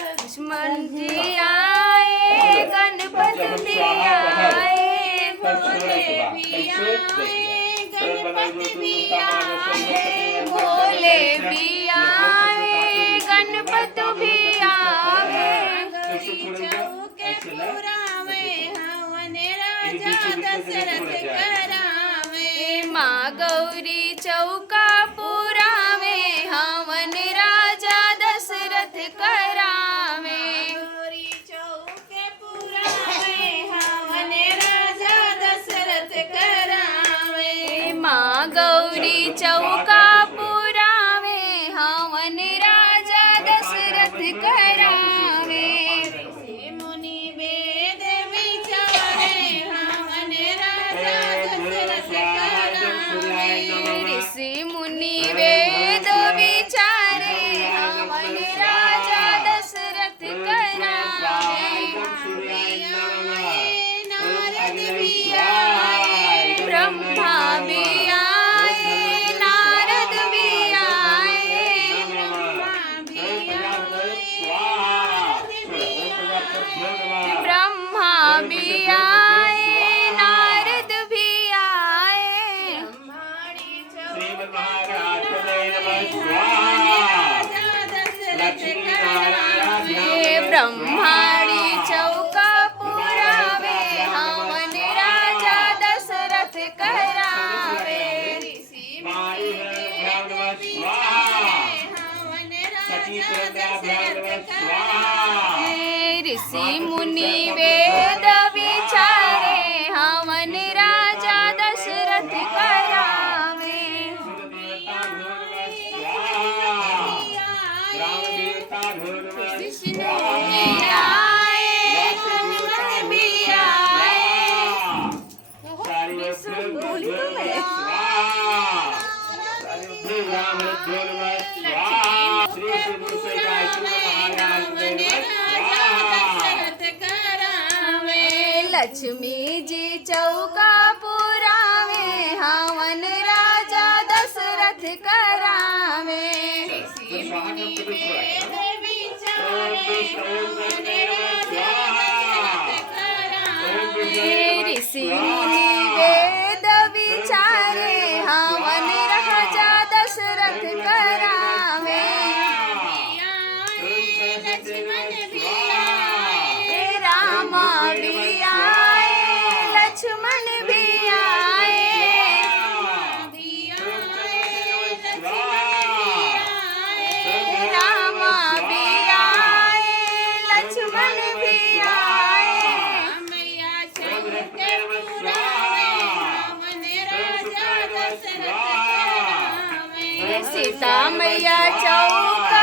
लक्ष्मण जी आए, गणपति भी आए, भोले भी आए, गणपति भी आए, भोले भी आए, गणपति भी आए। चौके पुरावे हवन राजा दशरथ करावे, माँ गौरी चौका पुरावे हवन राजा दशरथ करावे। गौरी चौके पुरावे हवन राजा दशरथ करावे, माँ गौरी चौका पुरावे हवन राजा दशरथ करावे। ऋषि मुनि वेद विचारे हवन राजा दशरथ करावे, ऋषि मुनि वेद विचारे हवन राजा दशरथ करावे। नारद भी आए, ब्रह्मा भी आए, नारद भी आए, ब्रह्मा भी आए, नारद भी आए। ब्रह्माणी चौका पुरावे हवन राजा दशरथ करावे, ऋषि मुनि वेद विचारे हवन राजा दशरथ करावे, ऋषि मुनि वेद विचारे हवन राजा दशरथ करावे। विष्णु भी आए, हनुमान भी आए, बोली तो मैं। लक्ष्मी जी चौका पुरावे हवन राजा दशरथ करावे, ऋषि मुनि वेद विचारे हवन राजा दशरथ करावे, ऋषि मुनि वेद विचारे हवन राजा दशरथ करावे। लक्ष्मण भी आए, राम भी आए, लक्ष्मण भी आए, राम भी आए, लक्ष्मण भी आए। मैया चौके पुरावे हवन राजा दशरथ करावे, सीता मैया चौका